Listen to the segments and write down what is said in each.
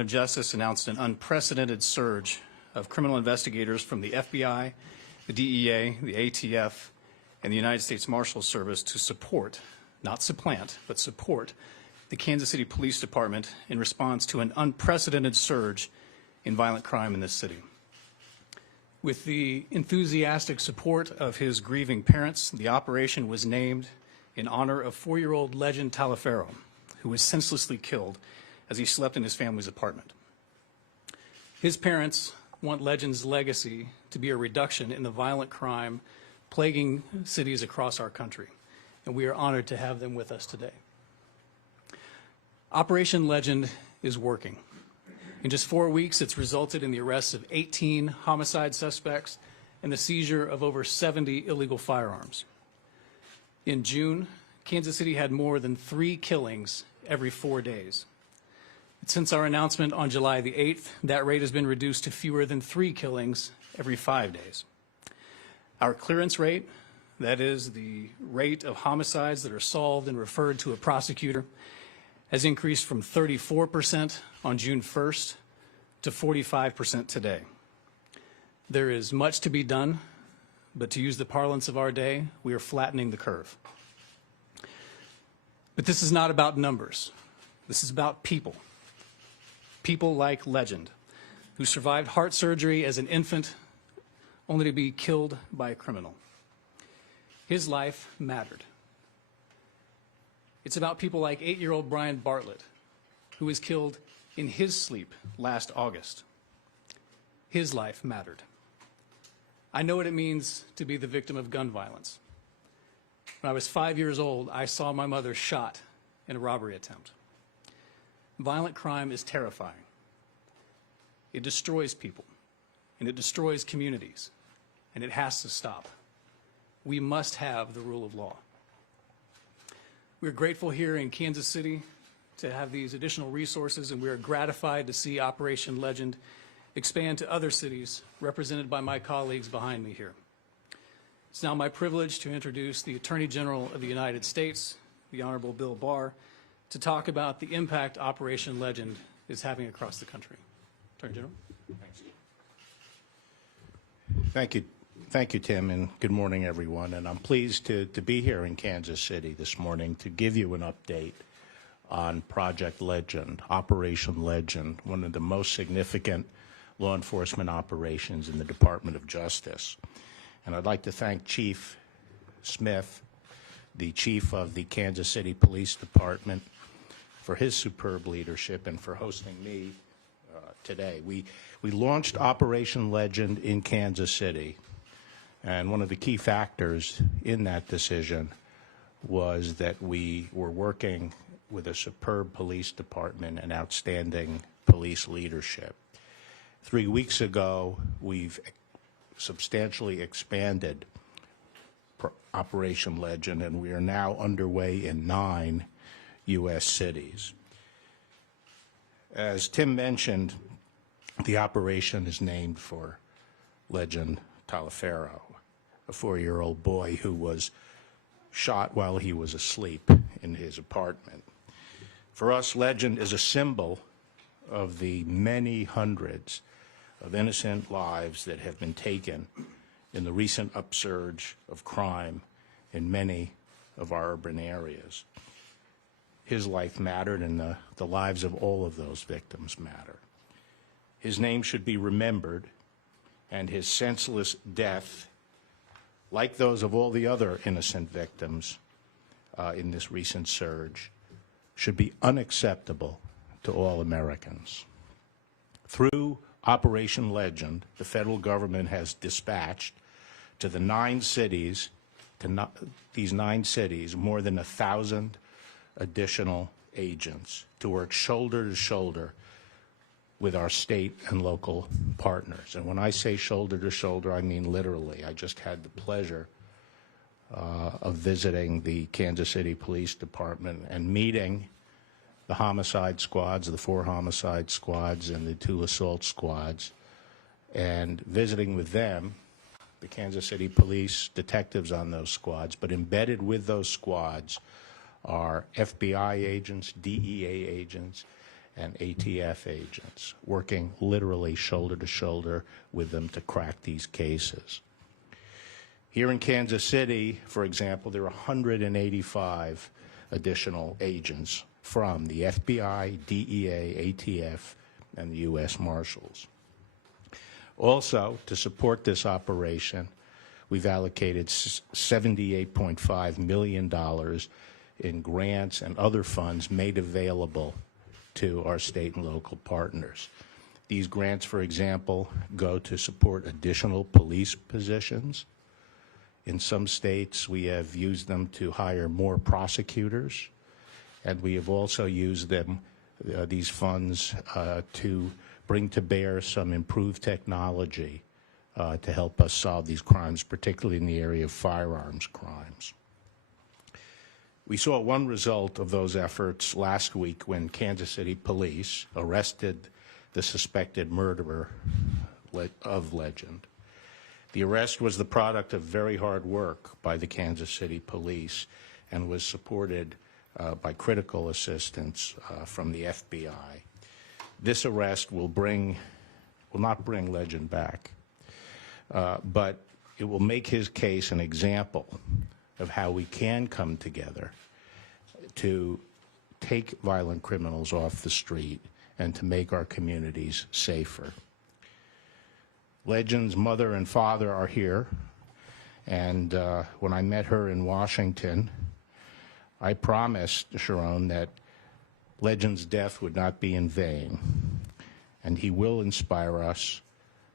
of Justice announced an unprecedented surge of criminal investigators from the FBI, the DEA, the ATF, and the United States Marshal Service to support, not supplant, but support the Kansas City Police Department in response to an unprecedented surge in violent crime in this city. With the enthusiastic support of his grieving parents, the operation was named in honor of 4-year-old Legend Taliaferro, who was senselessly killed as he slept in his family's apartment. His parents want Legend's legacy to be a reduction in the violent crime plaguing cities across our country, and we are honored to have them with us today. Operation Legend is working. In just 4 weeks, it's resulted in the arrests of 18 homicide suspects and the seizure of over 70 illegal firearms. In June, Kansas City had more than 3 killings every 4 days. Since our announcement on July the 8th, that rate has been reduced to fewer than 3 killings every 5 days. Our clearance rate, that is the rate of homicides that are solved and referred to a prosecutor, has increased from 34% on June 1st to 45% today. There is much to be done, but to use the parlance of our day, we are flattening the curve. But this is not about numbers. This is about people. People like Legend, who survived heart surgery as an infant only to be killed by a criminal. His life mattered. It's about people like 8-year-old Brian Bartlett, who was killed in his sleep last August. His life mattered. I know what it means to be the victim of gun violence. When I was 5 years old, I saw my mother shot in a robbery attempt. Violent crime is terrifying. It destroys people, and it destroys communities, and it has to stop. We must have the rule of law. We're grateful here in Kansas City to have these additional resources, and we are gratified to see Operation Legend expand to other cities represented by my colleagues behind me here. It's now my privilege to introduce the Attorney General of the United States, the Honorable Bill Barr, to talk about the impact Operation Legend is having across the country. Attorney General. Thanks. Thank you, Tim, and good morning, everyone. And I'm pleased to be here in Kansas City this morning to give you an update on Project Legend, Operation Legend, one of the most significant law enforcement operations in the Department of Justice. And I'd like to thank Chief Smith, the chief of the Kansas City Police Department, for his superb leadership and for hosting me today. We launched Operation Legend in Kansas City, and one of the key factors in that decision was that we were working with a superb police department and outstanding police leadership. 3 weeks ago, we've substantially expanded Operation Legend, and we are now underway in 9 U.S. cities. As Tim mentioned, the operation is named for Legend Taliaferro, a 4-year-old boy who was shot while he was asleep in his apartment. For us, Legend is a symbol of the many hundreds of innocent lives that have been taken in the recent upsurge of crime in many of our urban areas. His life mattered, and the lives of all of those victims matter. His name should be remembered, and his senseless death, like those of all the other innocent victims in this recent surge, should be unacceptable to all Americans. Through Operation Legend, the federal government has dispatched to the 9 cities, these 9 cities, more than 1,000 additional agents to work shoulder to shoulder with our state and local partners. And when I say shoulder to shoulder, I mean literally. I just had the pleasure of visiting the Kansas City Police Department and meeting the homicide squads, the 4 homicide squads and the 2 assault squads, and visiting with them, the Kansas City Police detectives on those squads, but embedded with those squads are FBI agents, DEA agents, and ATF agents, working literally shoulder to shoulder with them to crack these cases. Here in Kansas City, for example, there are 185 additional agents from the FBI, DEA, ATF, and the U.S. Marshals. Also, to support this operation, we've allocated $78.5 million in grants and other funds made available to our state and local partners. These grants, for example, go to support additional police positions. In some states, we have used them to hire more prosecutors, and we have also used them, these funds, to bring to bear some improved technology to help us solve these crimes, particularly in the area of firearms crimes. We saw one result of those efforts last week when Kansas City police arrested the suspected murderer of Legend. The arrest was the product of very hard work by the Kansas City police and was supported by critical assistance from the FBI. This arrest will not bring Legend back, but it will make his case an example of how we can come together to take violent criminals off the street and to make our communities safer. Legend's mother and father are here, and when I met her in Washington, I promised Sharon that Legend's death would not be in vain, and he will inspire us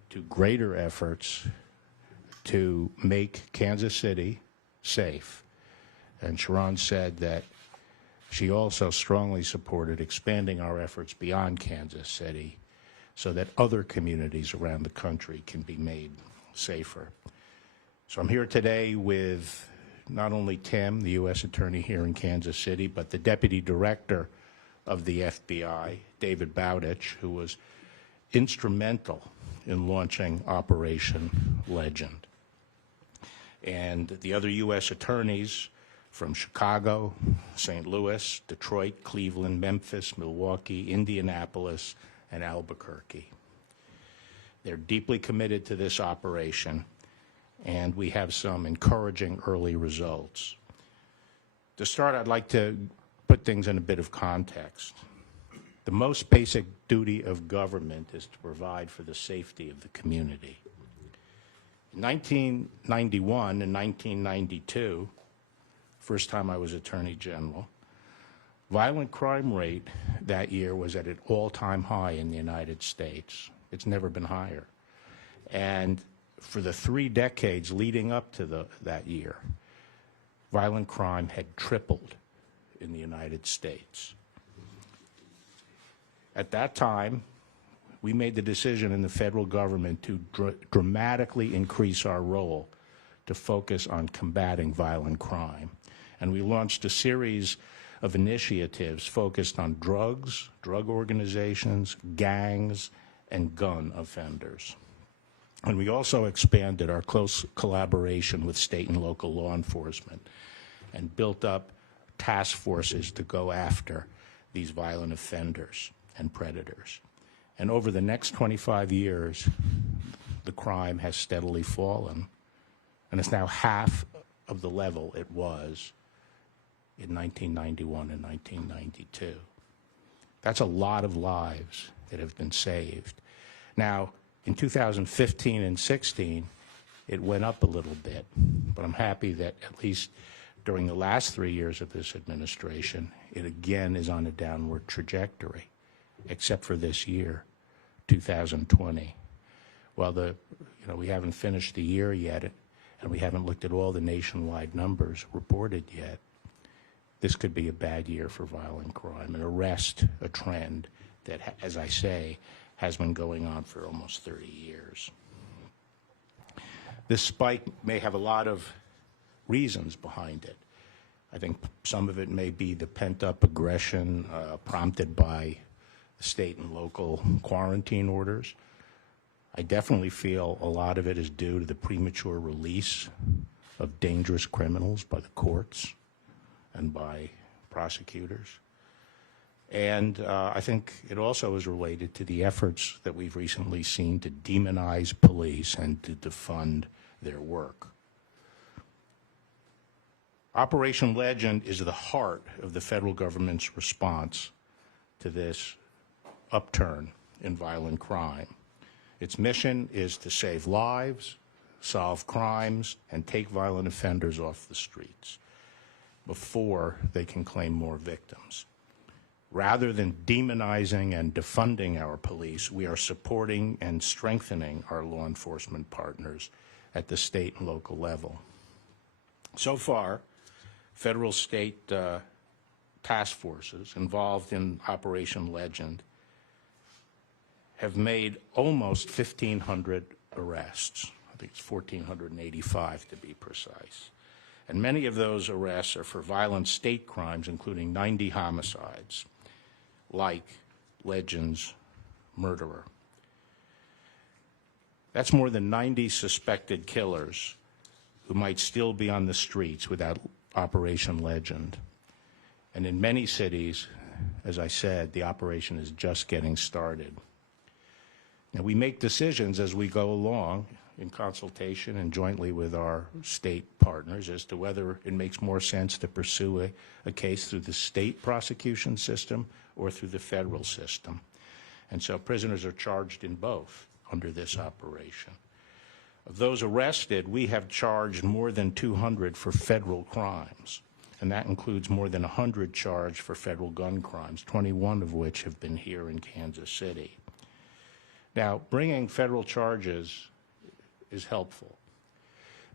to greater efforts to make Kansas City safe. And Sharon said that she also strongly supported expanding our efforts beyond Kansas City so that other communities around the country can be made safer. So I'm here today with not only Tim, the U.S. Attorney here in Kansas City, but the Deputy Director of the FBI, David Bowditch, who was instrumental in launching Operation Legend. And the other U.S. attorneys from Chicago, St. Louis, Detroit, Cleveland, Memphis, Milwaukee, Indianapolis, and Albuquerque. They're deeply committed to this operation, and we have some encouraging early results. To start, I'd like to put things in a bit of context. The most basic duty of government is to provide for the safety of the community. In 1991 and 1992, first time I was Attorney General, violent crime rate that year was at an all-time high in the United States. It's never been higher. And for the 3 decades leading up to that year, violent crime had tripled in the United States. At that time, we made the decision in the federal government to dramatically increase our role to focus on combating violent crime. And we launched a series of initiatives focused on drugs, drug organizations, gangs, and gun offenders. And we also expanded our close collaboration with state and local law enforcement and built up task forces to go after these violent offenders and predators. And over the next 25 years, the crime has steadily fallen, and it's now half of the level it was in 1991 and 1992. That's a lot of lives that have been saved. Now, in 2015 and 16, it went up a little bit, but I'm happy that at least during the last 3 years of this administration, it again is on a downward trajectory, except for this year, 2020. Well, we haven't finished the year yet, and we haven't looked at all the nationwide numbers reported yet. This could be a bad year for violent crime and arrest a trend that, as I say, has been going on for almost 30 years. This spike may have a lot of reasons behind it. I think some of it may be the pent-up aggression prompted by state and local quarantine orders. I definitely feel a lot of it is due to the premature release of dangerous criminals by the courts and by prosecutors. And I think it also is related to the efforts that we've recently seen to demonize police and to defund their work. Operation Legend is the heart of the federal government's response to this upturn in violent crime. Its mission is to save lives, solve crimes, and take violent offenders off the streets before they can claim more victims. Rather than demonizing and defunding our police, we are supporting and strengthening our law enforcement partners at the state and local level. So far, federal state task forces involved in Operation Legend have made almost 1,500 arrests. I think it's 1,485 to be precise. And many of those arrests are for violent state crimes, including 90 homicides, like Legend's murderer. That's more than 90 suspected killers who might still be on the streets without Operation Legend. And in many cities, as I said, the operation is just getting started. Now, we make decisions as we go along in consultation and jointly with our state partners as to whether it makes more sense to pursue a case through the state prosecution system or through the federal system. And so prisoners are charged in both under this operation. Of those arrested, we have charged more than 200 for federal crimes, and that includes more than 100 charged for federal gun crimes, 21 of which have been here in Kansas City. Now, bringing federal charges is helpful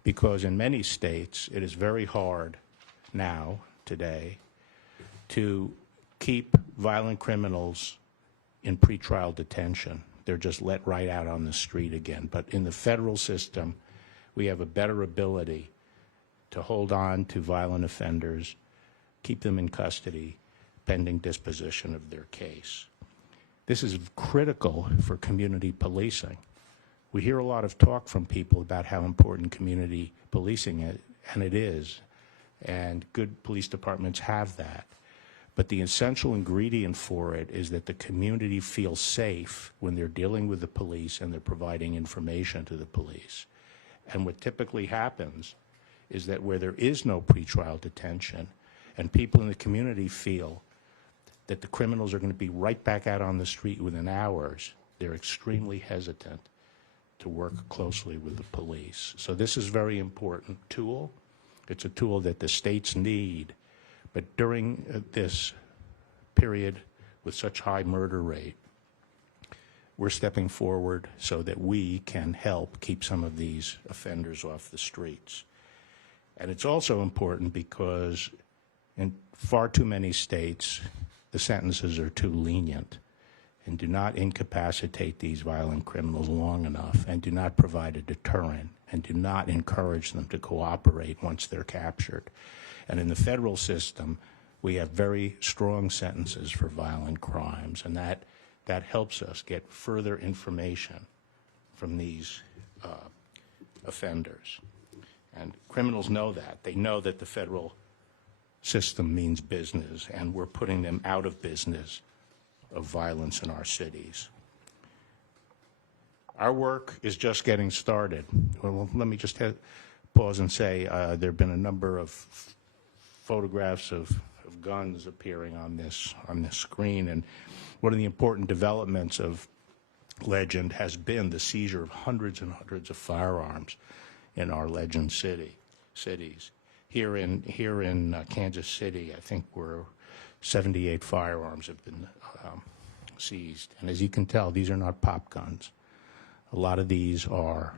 because in many states it is very hard now, today, to keep violent criminals in pretrial detention. They're just let right out on the street again. But in the federal system, we have a better ability to hold on to violent offenders, keep them in custody, pending disposition of their case. This is critical for community policing. We hear a lot of talk from people about how important community policing is, and it is, and good police departments have that. But the essential ingredient for it is that the community feels safe when they're dealing with the police and they're providing information to the police. And what typically happens is that where there is no pretrial detention and people in the community feel that the criminals are going to be right back out on the street within hours, they're extremely hesitant to work closely with the police. So this is a very important tool. It's a tool that the states need. But during this period with such high murder rate, we're stepping forward so that we can help keep some of these offenders off the streets. And it's also important because in far too many states, the sentences are too lenient and do not incapacitate these violent criminals long enough and do not provide a deterrent and do not encourage them to cooperate once they're captured. And in the federal system, we have very strong sentences for violent crimes, and that helps us get further information from these offenders. And criminals know that. They know that the federal system means business, and we're putting them out of business of violence in our cities. Our work is just getting started. Well, let me just pause and say there have been a number of photographs of guns appearing on this screen, and one of the important developments of Legend has been the seizure of hundreds and hundreds of firearms in our Legend cities. Here in Kansas City, I think 78 firearms have been seized, and as you can tell, these are not pop guns. A lot of these are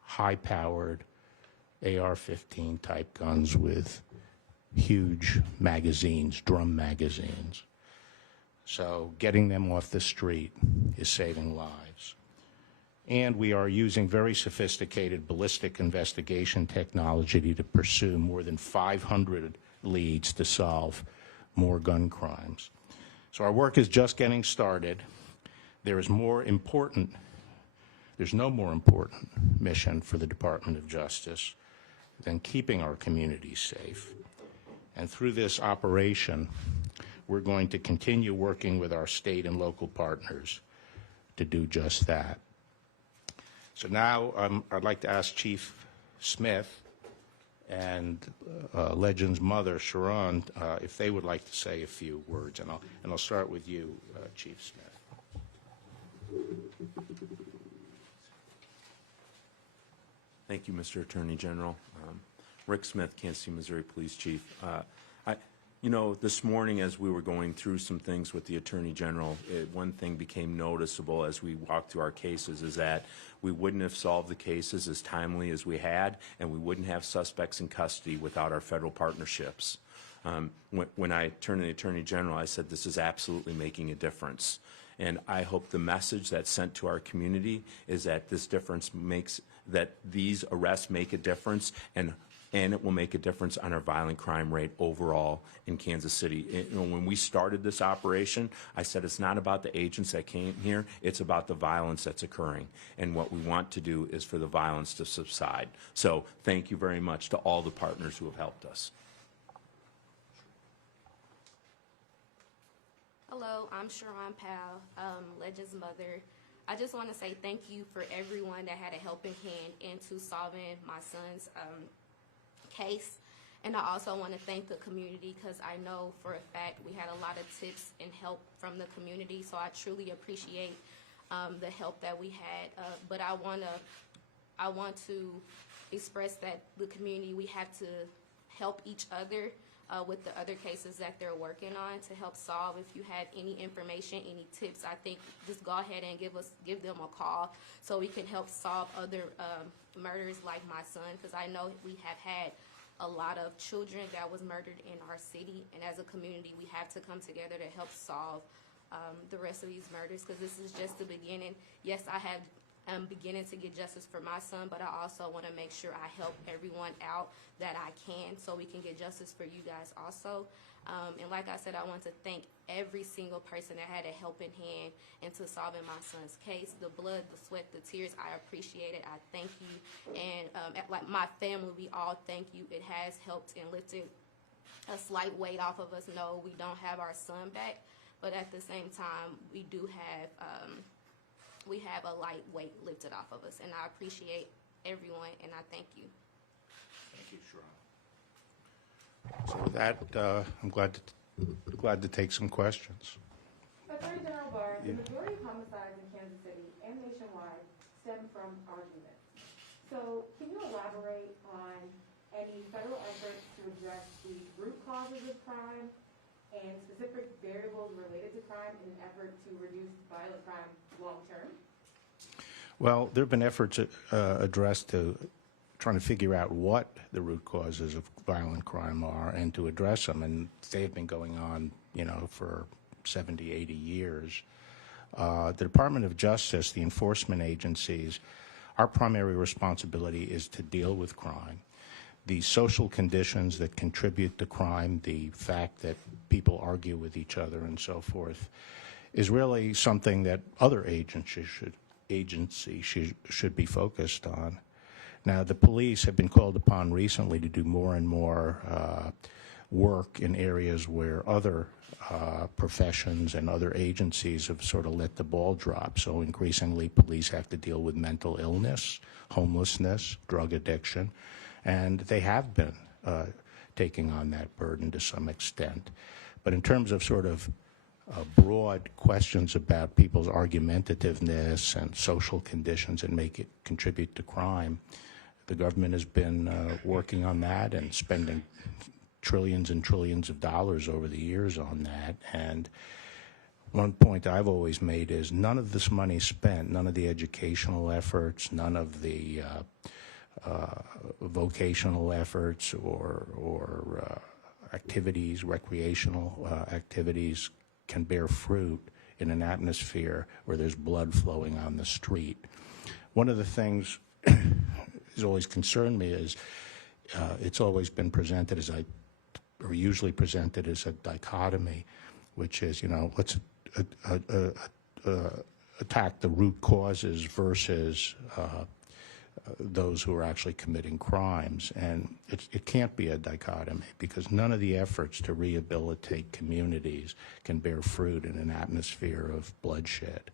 high-powered AR-15 type guns with huge magazines, drum magazines. So getting them off the street is saving lives. And we are using very sophisticated ballistic investigation technology to pursue more than 500 leads to solve more gun crimes. So our work is just getting started. There's no more important mission for the Department of Justice than keeping our communities safe. And through this operation, we're going to continue working with our state and local partners to do just that. So now I'd like to ask Chief Smith and Legend's mother, Sharon, if they would like to say a few words, and I'll start with you, Chief Smith. Thank you, Mr. Attorney General. Rick Smith, Kansas City, Missouri Police Chief. You know, this morning as we were going through some things with the Attorney General, one thing became noticeable as we walked through our cases is that we wouldn't have solved the cases as timely as we had, and we wouldn't have suspects in custody without our federal partnerships. When I turned to the Attorney General, I said this is absolutely making a difference. And I hope the message that's sent to our community is that this difference makes, that these arrests make a difference, and it will make a difference on our violent crime rate overall in Kansas City. You know, when we started this operation, I said it's not about the agents that came here, it's about the violence that's occurring. And what we want to do is for the violence to subside. So thank you very much to all the partners who have helped us. Hello, I'm Sharon Powell, Legend's mother. I just want to say thank you for everyone that had a helping hand into solving my son's case. And I also want to thank the community, because I know for a fact we had a lot of tips and help from the community. So I truly appreciate the help that we had. But I want to express that the community, we have to help each other with the other cases that they're working on to help solve. If you have any information, any tips, I think just go ahead and give them a call so we can help solve other murders like my son, because I know we have had a lot of children that was murdered in our city, and as a community we have to come together to help solve the rest of these murders, because this is just the beginning. Yes, I'm beginning to get justice for my son, but I also want to make sure I help everyone out that I can so we can get justice for you guys also. And like I said, I want to thank every single person that had a helping hand into solving my son's case. The blood, the sweat, the tears, I appreciate it. I thank you. And like my family, we all thank you. It has helped and lifted a slight weight off of us. No, we don't have our son back, but at the same time, we do have a light weight lifted off of us, and I appreciate everyone, and I thank you. Thank you, Sharon. So with that, I'm glad to take some questions. Attorney General Barr, the majority of homicides in Kansas City and nationwide stem from argument. So can you elaborate on any federal efforts to address the root causes of crime and specific variables related to crime in an effort to reduce violent crime long term? Well, there have been efforts addressed to trying to figure out what the root causes of violent crime are and to address them, and they have been going on, you know, for 70, 80 years. The Department of Justice, the enforcement agencies, our primary responsibility is to deal with crime. The social conditions that contribute to crime, the fact that people argue with each other and so forth, is really something that other agencies should be focused on. Now, the police have been called upon recently to do more and more work in areas where other professions and other agencies have sort of let the ball drop. So increasingly, police have to deal with mental illness, homelessness, drug addiction, and they have been taking on that burden to some extent. But in terms of sort of broad questions about people's argumentativeness and social conditions that make it contribute to crime, the government has been working on that and spending trillions and trillions of dollars over the years on that. And one point I've always made is none of this money spent, none of the educational efforts, none of the vocational efforts or activities, recreational activities, can bear fruit in an atmosphere where there's blood flowing on the street. One of the things has always concerned me is it's always been presented as or usually presented as a dichotomy, which is, you know, let's attack the root causes versus those who are actually committing crimes. And it can't be a dichotomy, because none of the efforts to rehabilitate communities can bear fruit in an atmosphere of bloodshed.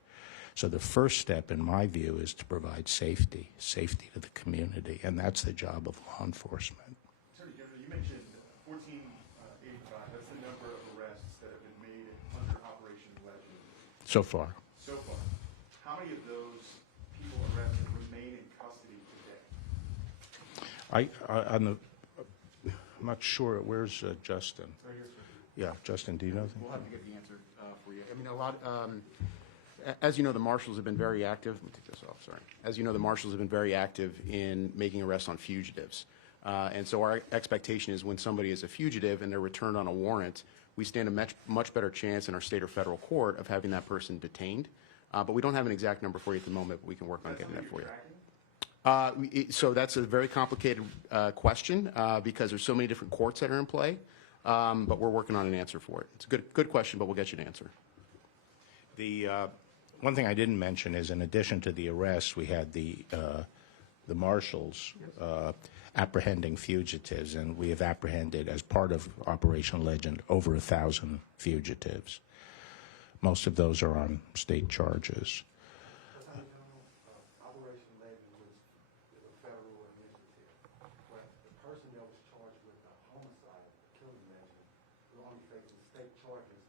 So the first step, in my view, is to provide safety to the community, and that's the job of law enforcement. Attorney General, you mentioned 1485. That's the number of arrests that have been made under Operation Legend. So far. So far, how many of those people arrested remain in custody today? I'm not sure. Where's Justin? Right here, sir. Yeah, Justin, do you know? We'll have to get the answer for you. I mean, a lot, as you know, the marshals have been very active. Let me take this off, sorry. As you know, the marshals have been very active in making arrests on fugitives. And so our expectation is when somebody is a fugitive and they're returned on a warrant, we stand a much better chance in our state or federal court of having that person detained. But we don't have an exact number for you at the moment, but we can work on getting that for you. So that's a very complicated question because there's so many different courts that are in play, but we're working on an answer for it. It's a good question, but we'll get you an answer. The one thing I didn't mention is, in addition to the arrests, we had the marshals apprehending fugitives, and we have apprehended, as part of Operation Legend, over 1,000 fugitives. Most of those are on state charges. Operation Legend was a federal initiative, but the person that was charged with the homicide, killing Legend, was only facing state charges.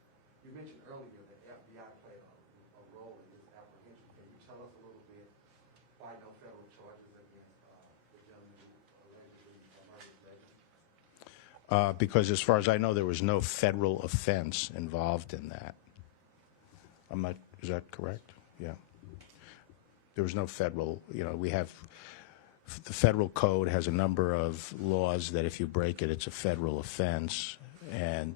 You mentioned earlier that FBI played a role in this apprehension. Can you tell us a little bit why no federal charges against the gentleman who allegedly murdered Legend? Because as far as I know, there was no federal offense involved in that. Is that correct? Yeah. There was no federal, we have, the federal code has a number of laws that if you break it, it's a federal offense, and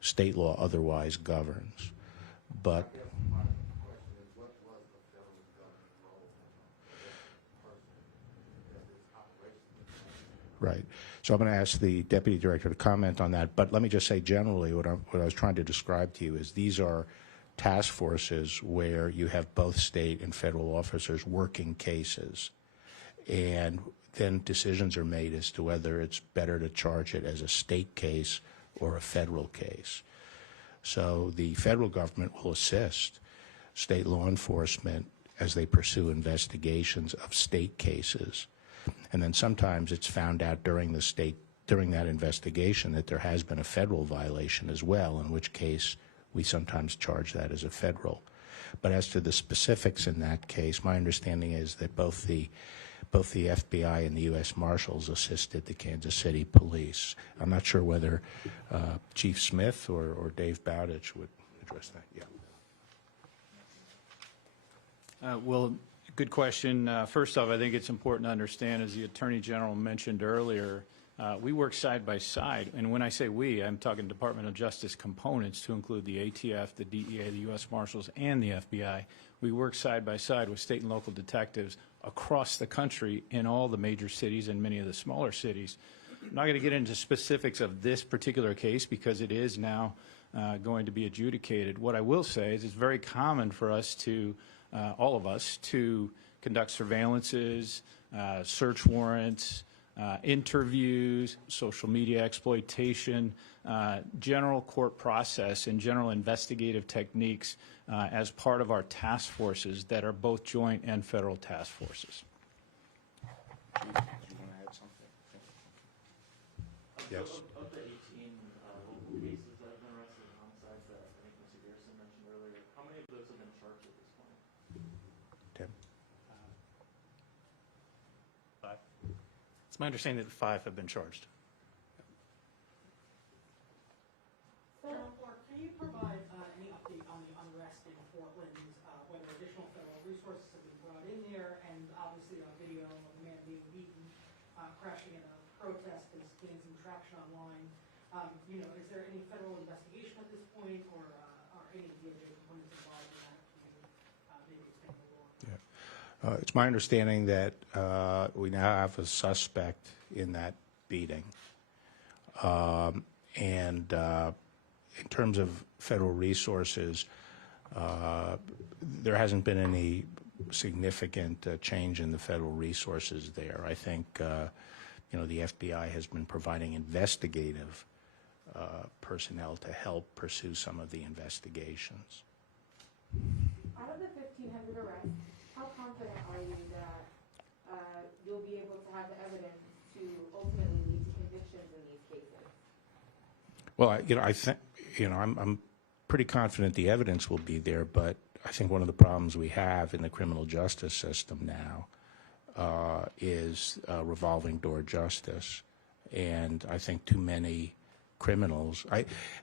state law otherwise governs. But right. So I'm going to ask the Deputy Director to comment on that. But let me just say generally what I was trying to describe to you is these are task forces where you have both state and federal officers working cases. And then decisions are made as to whether it's better to charge it as a state case or a federal case. So the federal government will assist state law enforcement as they pursue investigations of state cases. And then sometimes it's found out during that investigation that there has been a federal violation as well, in which case we sometimes charge that as a federal. But as to the specifics in that case, my understanding is that both the FBI and the U.S. Marshals assisted the Kansas City Police. I'm not sure whether Chief Smith or Dave Bowditch would address that. Yeah. Well, good question. First off, I think it's important to understand, as the Attorney General mentioned earlier, we work side by side. And when I say we, I'm talking Department of Justice components to include the ATF, the DEA, the U.S. Marshals, and the FBI. We work side by side with state and local detectives across the country in all the major cities and many of the smaller cities. I'm not going to get into specifics of this particular case because it is now going to be adjudicated. What I will say is it's very common for us to all of us to conduct surveillances, search warrants, interviews, social media exploitation, general court process, and general investigative techniques as part of our task forces that are both joint and federal task forces. Do you want to add something? Yes. Of the 18 local cases that have been arrested in homicides that I think Mr. Garrison mentioned earlier, how many of those have been charged at this point? Tim? 5. It's my understanding that 5 have been charged. General Barr, can you provide any update on the unrest in Portland, whether additional federal resources have been brought in there, and obviously a video of a man being beaten, crashing in a protest has gained some traction online. Is there any federal investigation at this point, or are any of the other components involved in that? Can you maybe expand a little on that? It's my understanding that we now have a suspect in that beating. And in terms of federal resources, there hasn't been any significant change in the federal resources there. I think, the FBI has been providing investigative personnel to help pursue some of the investigations. Out of the 1,500 arrests, how confident are you that you'll be able to have the evidence to ultimately lead to convictions in these cases? Well, I think, I'm pretty confident the evidence will be there, but I think one of the problems we have in the criminal justice system now is revolving door justice. And I think too many criminals,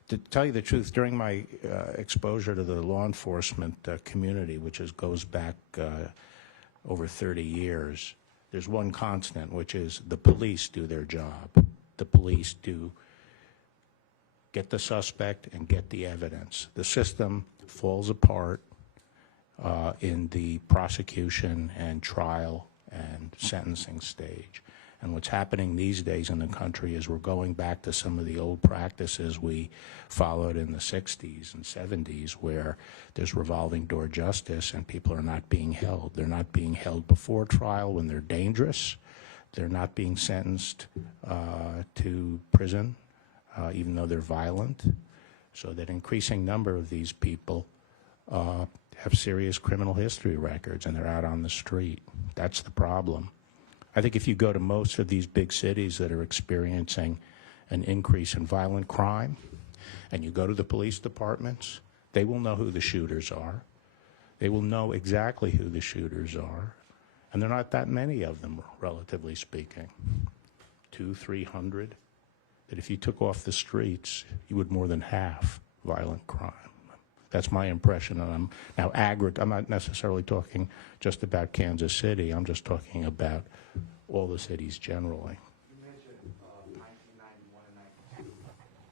to tell you the truth, during my exposure to the law enforcement community, which goes back over 30 years, there's one constant, which is the police do their job. The police do get the suspect and get the evidence. The system falls apart in the prosecution and trial and sentencing stage. And what's happening these days in the country is we're going back to some of the old practices we followed in the 60s and 70s, where there's revolving door justice and people are not being held. They're not being held before trial when they're dangerous. They're not being sentenced to prison, even though they're violent. So that increasing number of these people have serious criminal history records and they're out on the street. That's the problem. I think if you go to most of these big cities that are experiencing an increase in violent crime, and you go to the police departments, they will know who the shooters are. They will know exactly who the shooters are. And there are not that many of them, relatively speaking. 200, 300. That if you took off the streets, you would more than half violent crime. That's my impression, and I'm now I'm not necessarily talking just about Kansas City. I'm just talking about all the cities generally. You mentioned 1991 and 92,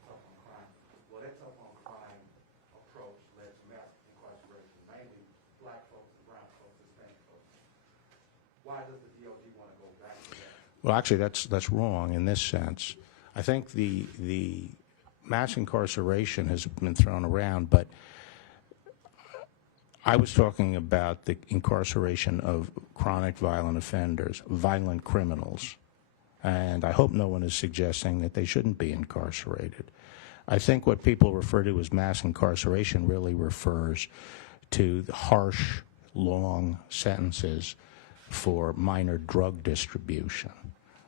tough on crime. Well, that tough on crime approach led to mass incarceration, mainly black folks and brown folks, Hispanic folks. Why does the DOD want to go back to that? Well, actually, that's wrong in this sense. I think the mass incarceration has been thrown around, but I was talking about the incarceration of chronic violent offenders, violent criminals, and I hope no one is suggesting that they shouldn't be incarcerated. I think what people refer to as mass incarceration really refers to the harsh, long sentences for minor drug distribution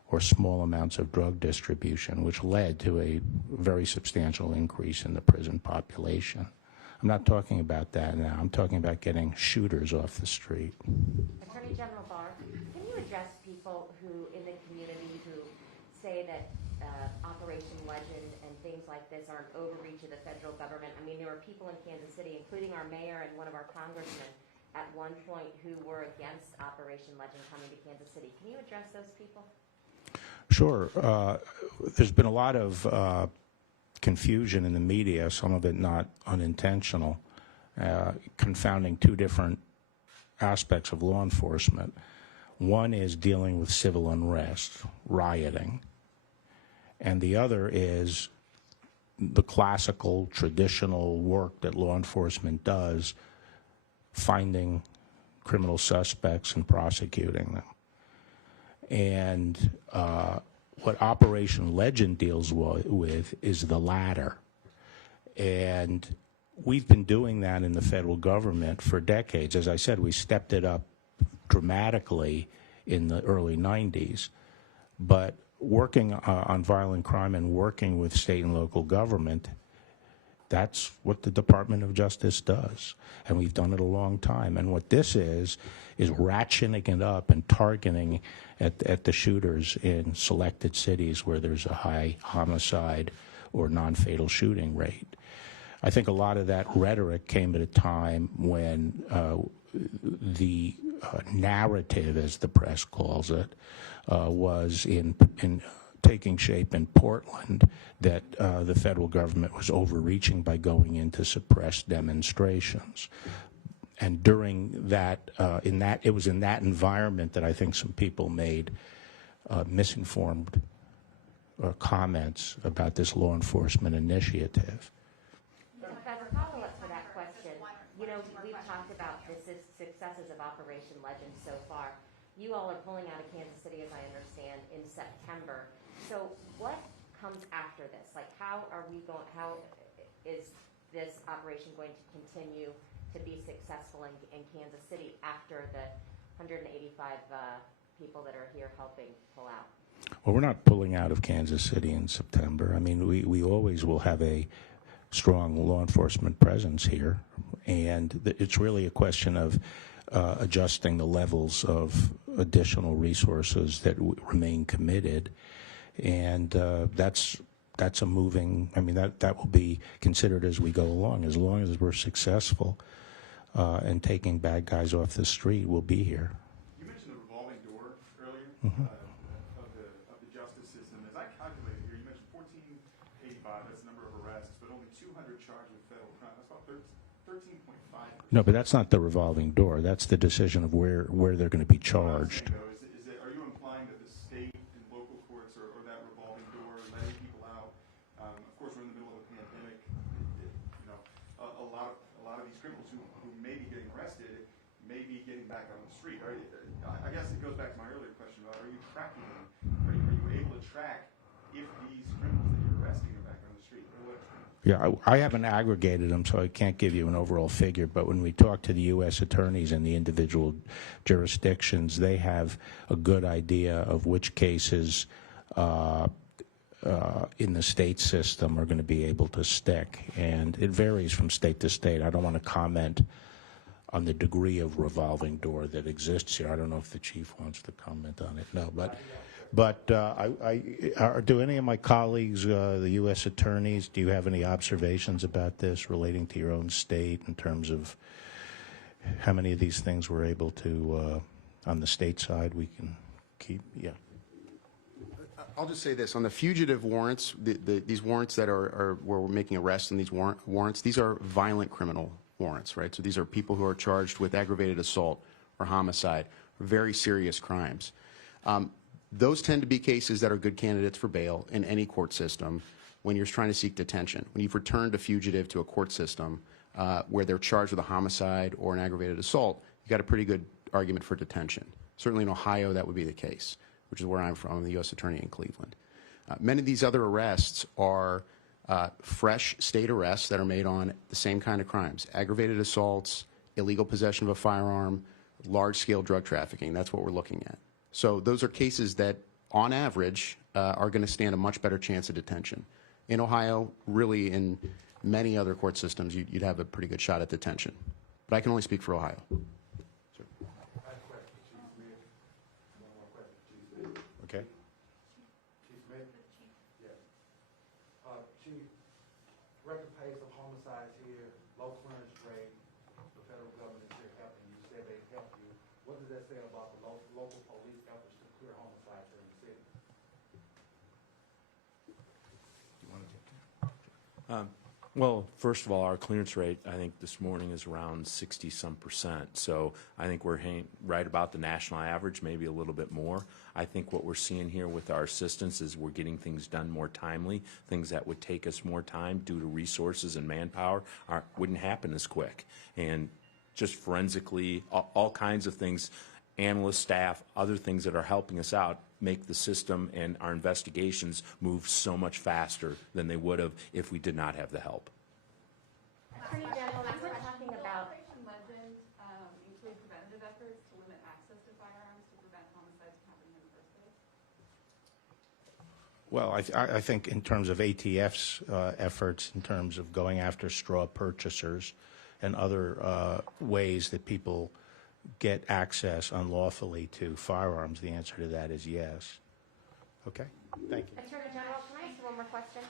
or small amounts of drug distribution, which led to a very substantial increase in the prison population. I'm not talking about that now. I'm talking about getting shooters off the street. Attorney General Barr, can you address people who in the community who say that Operation Legend and things like this are an overreach of the federal government? I mean, there were people in Kansas City, including our mayor and one of our congressmen, at one point who were against Operation Legend coming to Kansas City. Can you address those people? Sure. There's been a lot of confusion in the media, some of it not unintentional, confounding two different aspects of law enforcement. One is dealing with civil unrest, rioting, and the other is the classical, traditional work that law enforcement does, finding criminal suspects and prosecuting them. And what Operation Legend deals with is the latter. And we've been doing that in the federal government for decades. As I said, we stepped it up dramatically in the early 90s. But working on violent crime and working with state and local government, that's what the Department of Justice does. And we've done it a long time. And what this is ratcheting it up and targeting at the shooters in selected cities where there's a high homicide or non-fatal shooting rate. I think a lot of that rhetoric came at a time when the narrative, as the press calls it, was in taking shape in Portland, that the federal government was overreaching by going in to suppress demonstrations. And during that, it was in that environment that I think some people made misinformed comments about this law enforcement initiative. As a follow-up to that question, you know, we've talked about this successful successes of Operation Legend so far. You all are pulling out of Kansas City, as I understand, in September. So what comes after this? Like, how is this operation going to continue to be successful in Kansas City after the 185 people that are here helping pull out? Well, we're not pulling out of Kansas City in September. I mean, we always will have a strong law enforcement presence here, and it's really a question of adjusting the levels of additional resources that remain committed, and that's a moving. I mean, that will be considered as we go along. As long as we're successful and taking bad guys off the street, we'll be here. You mentioned the revolving door earlier. Mm-hmm. Of the justice system. As I calculated here, you mentioned 1485, that's the number of arrests, but only 200 charged with federal crime. That's about 13.5%. No, but that's not the revolving door. That's the decision of where they're going to be charged. Are you implying that the state and local courts or that revolving door, letting people out? Of course, we're in the middle of a pandemic. A lot of these criminals who may be getting arrested may be getting back on the street. I guess it goes back to my earlier question about, are you tracking them? Are you able to track if these criminals that you're arresting are back on the street? Yeah, I haven't aggregated them, so I can't give you an overall figure. But when we talk to the U.S. attorneys in the individual jurisdictions, they have a good idea of which cases in the state system are going to be able to stick. And it varies from state to state. I don't want to comment on the degree of revolving door that exists here. I don't know if the chief wants to comment on it. No, but do any of my colleagues, the U.S. attorneys, do you have any observations about this relating to your own state in terms of how many of these things we're able to, on the state side, we can keep? Yeah. I'll just say this. On the fugitive warrants, these warrants that are where we're making arrests in these warrants, these are violent criminal warrants, right? So these are people who are charged with aggravated assault or homicide, or very serious crimes. Those tend to be cases that are good candidates for bail in any court system when you're trying to seek detention. When you've returned a fugitive to a court system where they're charged with a homicide or an aggravated assault, you've got a pretty good argument for detention. Certainly in Ohio, that would be the case, which is where I'm from. I'm the U.S. attorney in Cleveland. Many of these other arrests are fresh state arrests that are made on the same kind of crimes: aggravated assaults, illegal possession of a firearm, large-scale drug trafficking. That's what we're looking at. So those are cases that, on average, are going to stand a much better chance of detention. In Ohio, really in many other court systems, you'd have a pretty good shot at detention. But I can only speak for Ohio. Sir. I have a question for Chief Smith. One more question for Chief Smith. Okay. Chief Smith? Yes. Chief, record pace of homicides here, low clearance rate, the federal government is here helping you. You said they helped you. What does that say about the local police efforts to clear homicides here in the city? You want to take that? Well, first of all, our clearance rate, I think this morning is around 60-some%. So I think we're right about the national average, maybe a little bit more. I think what we're seeing here with our assistance is we're getting things done more timely. Things that would take us more time due to resources and manpower wouldn't happen as quick. And just forensically, all kinds of things, analyst staff, other things that are helping us out make the system and our investigations move so much faster than they would have if we did not have the help. Attorney General, we were talking about... Operation Legend include preventative efforts to limit access to firearms to prevent homicides from happening in the first place? Well, I think in terms of ATF's efforts, in terms of going after straw purchasers and other ways that people get access unlawfully to firearms, the answer to that is yes. Okay, thank you. Attorney General, can I ask you one more question?